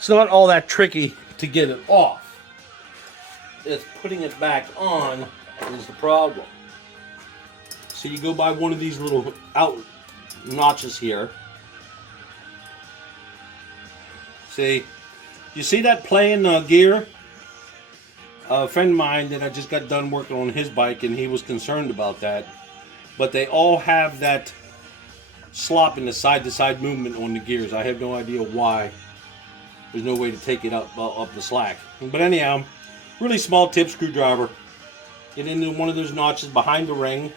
It's not all that tricky to get it off. It's putting it back on is the problem. So you go by one of these little out notches here. See, you see that playing gear? A friend of mine that I just got done working on his bike, and he was concerned about that. But they all have that slop in the side-to-side movement on the gears. I have no idea why. There's no way to take it up the slack. But anyhow, really small tip screwdriver. Get into one of those notches behind the ring.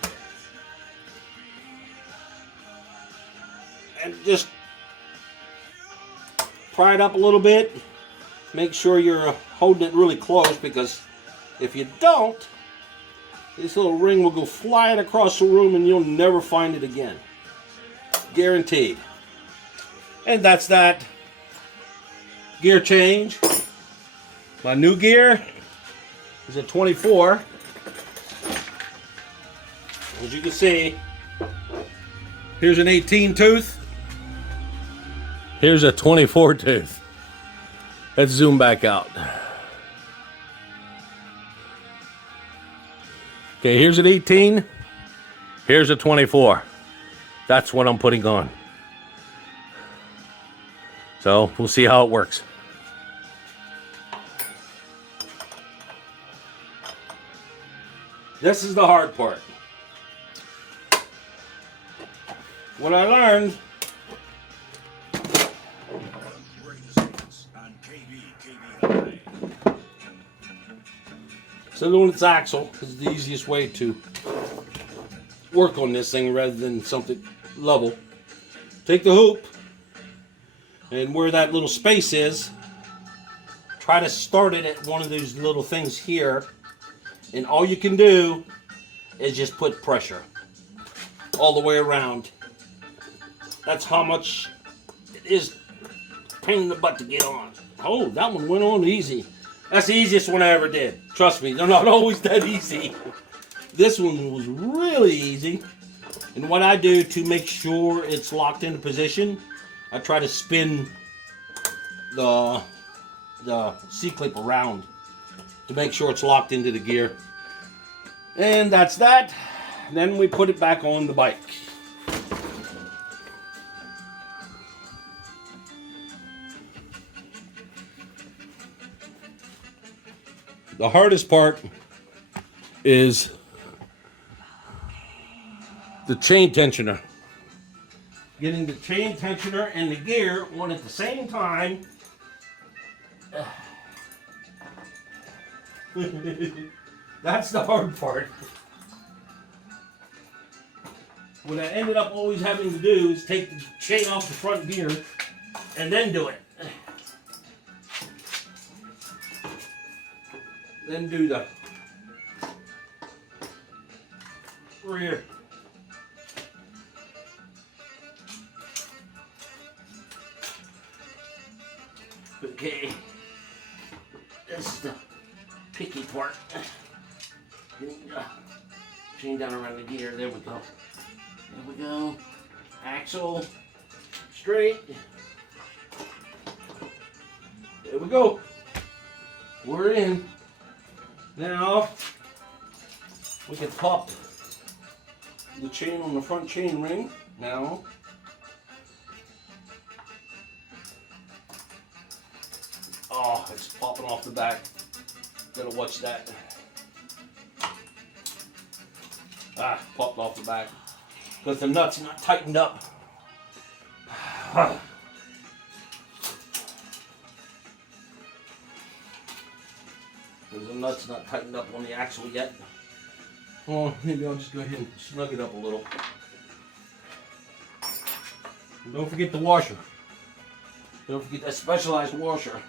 And just pry it up a little bit. Make sure you're holding it really close, because if you don't, this little ring will go flying across the room and you'll never find it again. Guaranteed. And that's that. Gear change. My new gear is a 24. As you can see, here's an 18 tooth. Here's a 24 tooth. Let's zoom back out. Okay, here's an 18. Here's a 24. That's what I'm putting on. So we'll see how it works. This is the hard part. What I learned so on its axle is the easiest way to work on this thing rather than something level. Take the hoop, and where that little space is, try to start it at one of those little things here, and all you can do is just put pressure all the way around. That's how much it is a pain in the butt to get on. Oh, that one went on easy. That's the easiest one I ever did. Trust me, they're not always that easy. This one was really easy. And what I do to make sure it's locked into position, I try to spin the C-clip around to make sure it's locked into the gear. And that's that. Then we put it back on the bike. The hardest part is the chain tensioner. Getting the chain tensioner and the gear on at the same time. That's the hard part. What I ended up always having to do is take the chain off the front gear and then do it. Then do the rear. Okay, this is the picky part. Chain down around the gear. There we go. There we go. Axle straight. There we go. We're in. Now we can pop the chain on the front chain ring. Now oh, it's popping off the back. Gotta watch that. Ah, popped off the back because the nut's not tightened up. Because the nut's not tightened up on the axle yet. Oh, maybe I'll just go ahead and snug it up a little. And don't forget the washer. Don't forget that specialized washer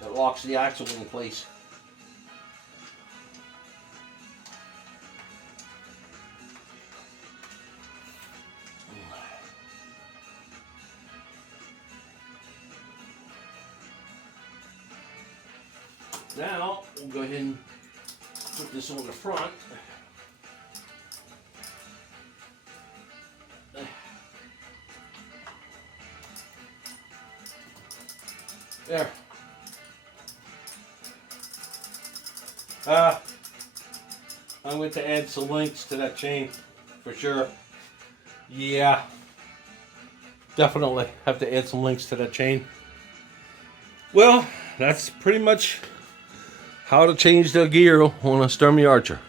that locks the axle in place. Now, we'll go ahead and put this on the front. There. I'm going to add some links to that chain for sure. Yeah. Definitely have to add some links to that chain. Well, that's pretty much how to change the gear on a Sturmey Archer.